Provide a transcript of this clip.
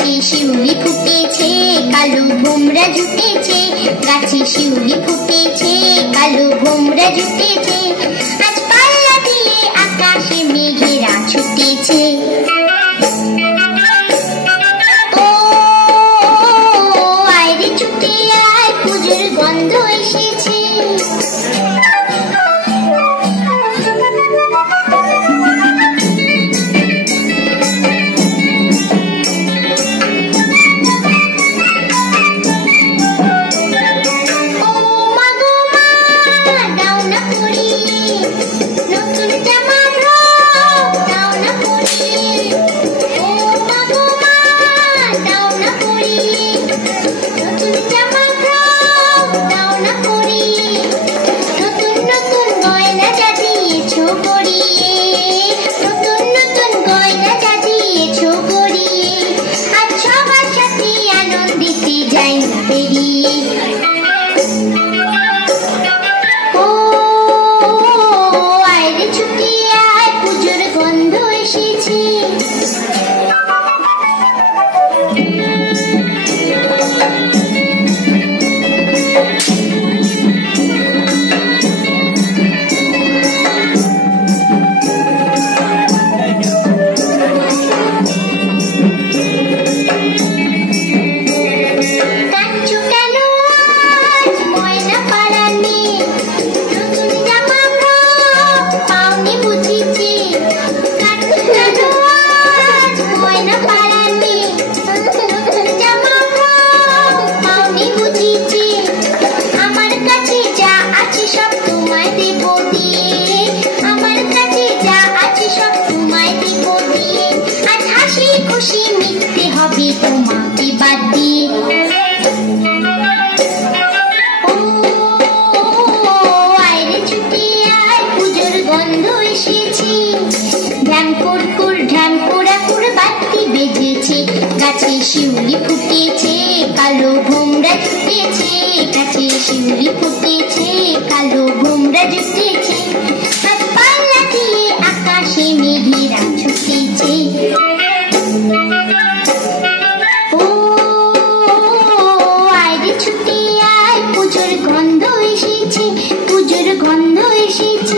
গাছে শিউলি ফুটেছে, কালো ভোমরা জুটেছে, গাছে শিউলি ফুটেছে, কালো ভোমরা জুটেছে, আজ পাল্লা দিয়ে আকাশে মেঘেরা ছুটেছে। ও আয়রে ছুটে আয়, পুজোর গন্ধ এসেছে। গাছে শিউলি ফুটেছে, কালো ভোমরা জুটেছে, গাছে শিউলি ফুটেছে, কালো ভোমরা জুটেছে, আজ পাল্লা দিয়ে আকাশে মেঘেরা ছুটেছে। ও আয়রে ছুটে আয়, পুজোর গন্ধ এসেছে, পুজোর গন্ধ এসেছে।